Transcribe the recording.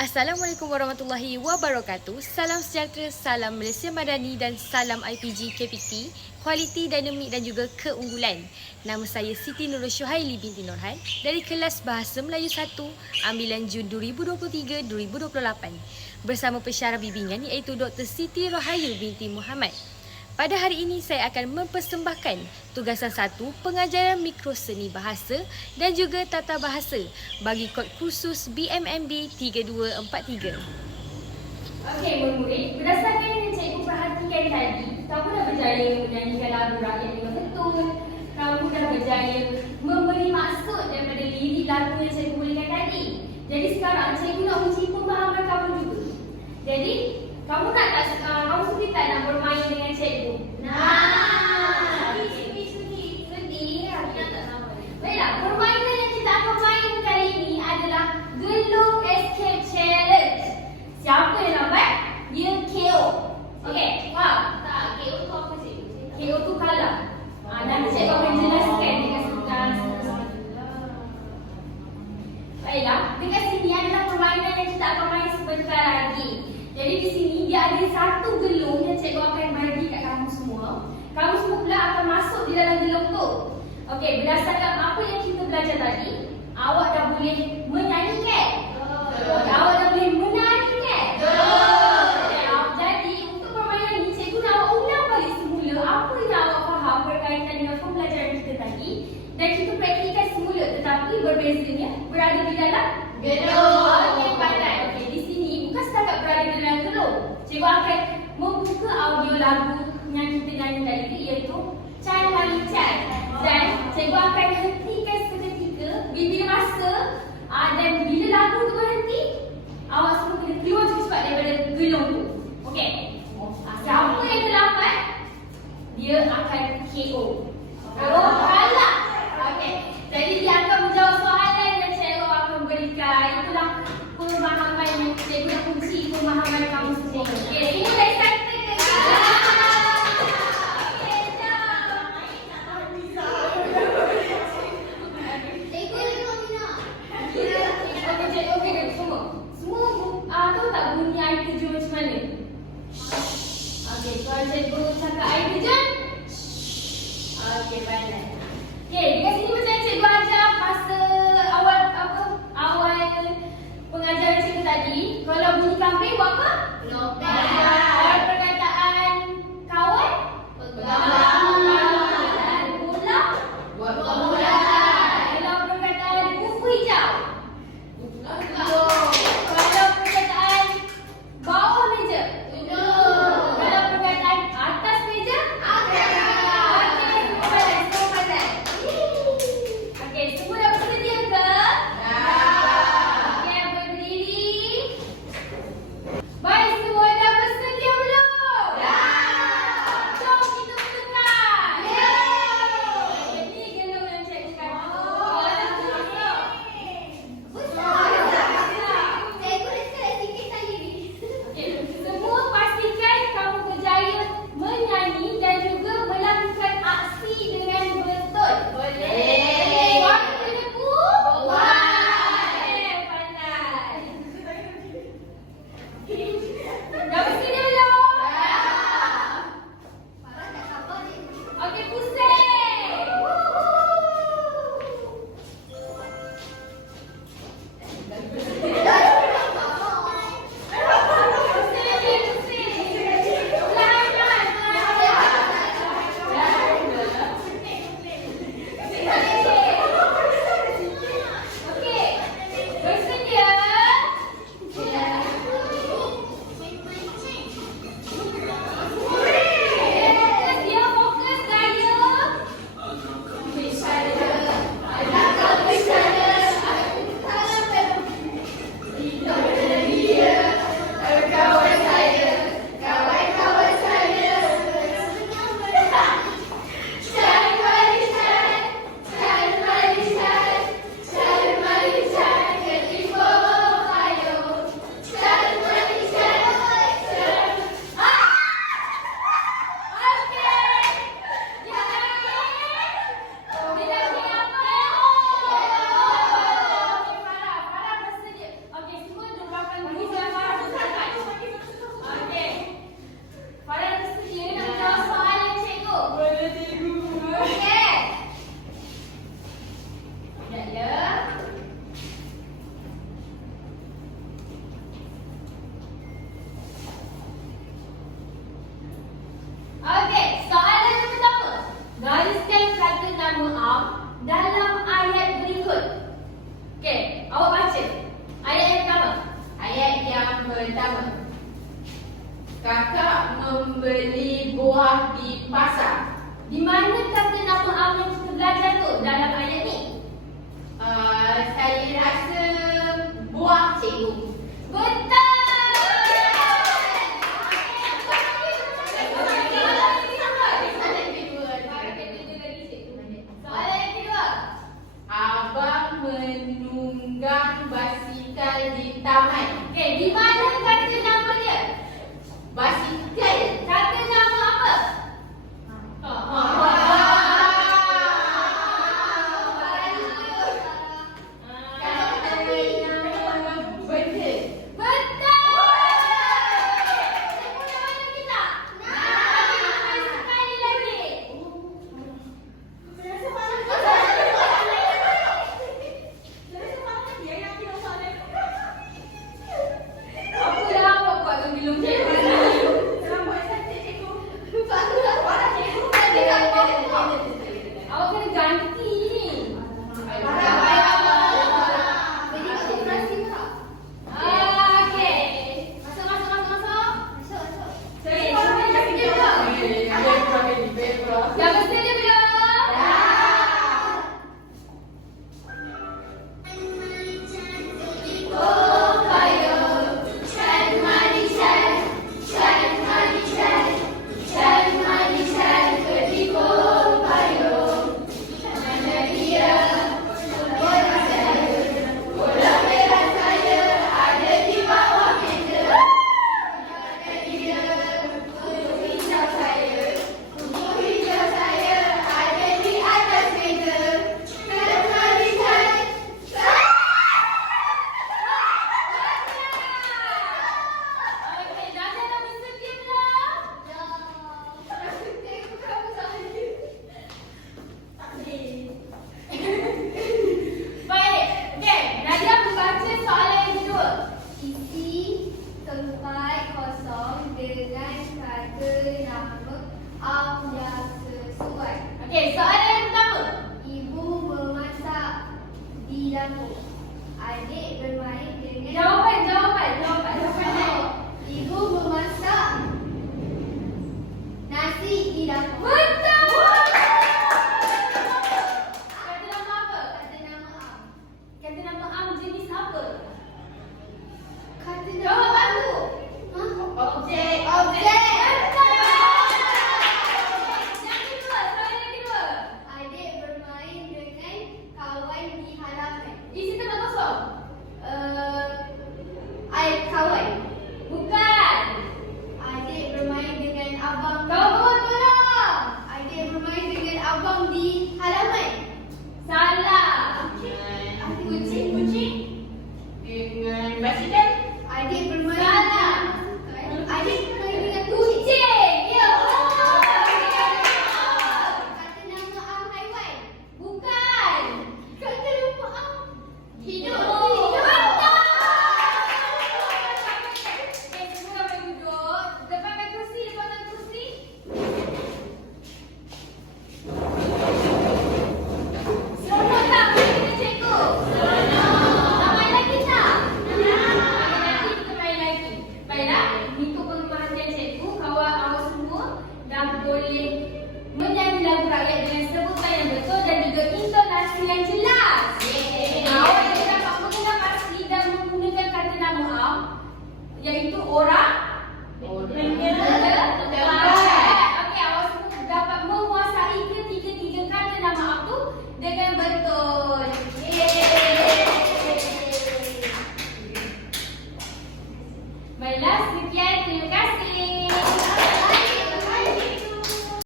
Assalamualaikum warahmatullahi wabarakatuh. Salam sejahtera, salam Malaysia Madani dan salam IPG KPT, kualiti, dinamik dan juga keunggulan. Nama saya Siti Nurul Syuhaili binti Nurhan dari kelas Bahasa Melayu 1, ambilan Jun 2023-2028. Bersama pensyarah bimbingan iaitu Dr. Siti Rohayu binti Muhammad. Pada hari ini saya akan mempersembahkan tugasan 1 pengajaran mikroseni bahasa dan juga tata bahasa bagi kod khusus BMMB 3243. Okey murid-murid, berdasarkan yang cikgu perhatikan tadi, kamu dah berjaya menyanyikan lagu rakyat dengan betul. Kamu dah berjaya memberi maksud daripada lirik lagu yang cikgu berikan tadi. Jadi sekarang cikgu nak uji pemahaman kamu juga. Jadi kamu sudi tak nak bermain dengan cikgu? Nak. Sudi. Baiklah, permainan yang kita akan main kali ini adalah Gelung Escape Challenge. Siapa yang lambat? Dia KO. Okey, wow. Tak, KO tu apa cikgu? KO tu kalah. Nanti cikgu akan jelaskan dekat sebelah. Baiklah, dekat sini adalah permainan yang kita akan main sebentar lagi. Jadi di sini dia ada satu gelung yang cikgu akan bagi kat kamu semua. Kamu semua pula akan masuk di dalam gelung tu. Okey, berdasarkan apa yang kita belajar tadi, awak dah boleh menyanyi kan? Awak dah boleh menari kan? Jadi untuk permainan ni cikgu nak awak ulang balik semula apa yang awak faham berkaitan dengan pembelajaran kita tadi dan kita praktikkan semula, tetapi berbezanya berada di dalam gelung. Okey, pandai. Okey, di sini bukan setakat berada di dalam gelung. Cikgu akan membuka audio lagu yang kita nyanyi tadi iaitu Cai Wali Cai. Dan cikgu akan hentikan seketika bila masa dan bila lagu tu berhenti, awak semua kena keluar cepat-cepat daripada gelung tu. Okey. Siapa yang terlambat, dia akan KO. Kalah. Okey. Jadi dia akan menjawab soalan yang cikgu akan berikan. Itulah pemahaman yang cikgu nak kunci pemahaman kamu semua. Okey, semua dah excited ke? Kalau cikgu cakap air terjun, okey, pandai. Okey, dekat sini macam cikgu ajar masa awal pengajaran cikgu tadi. Kalau bunyi kambing buat apa? Lompat. Kalau perkataan kawan, pegang. Perkataan bola, buat bola. Kalau perkataan buku hijau, kalau perkataan bawah meja, yang pertama. Kakak membeli buah di pasar. Di mana kata nama am yang kita belajar tu dalam ayat ni? Saya rasa buah, cikgu. Betul! Soalan yang kedua. Abang menunggang basikal di taman. Okey, di mana kata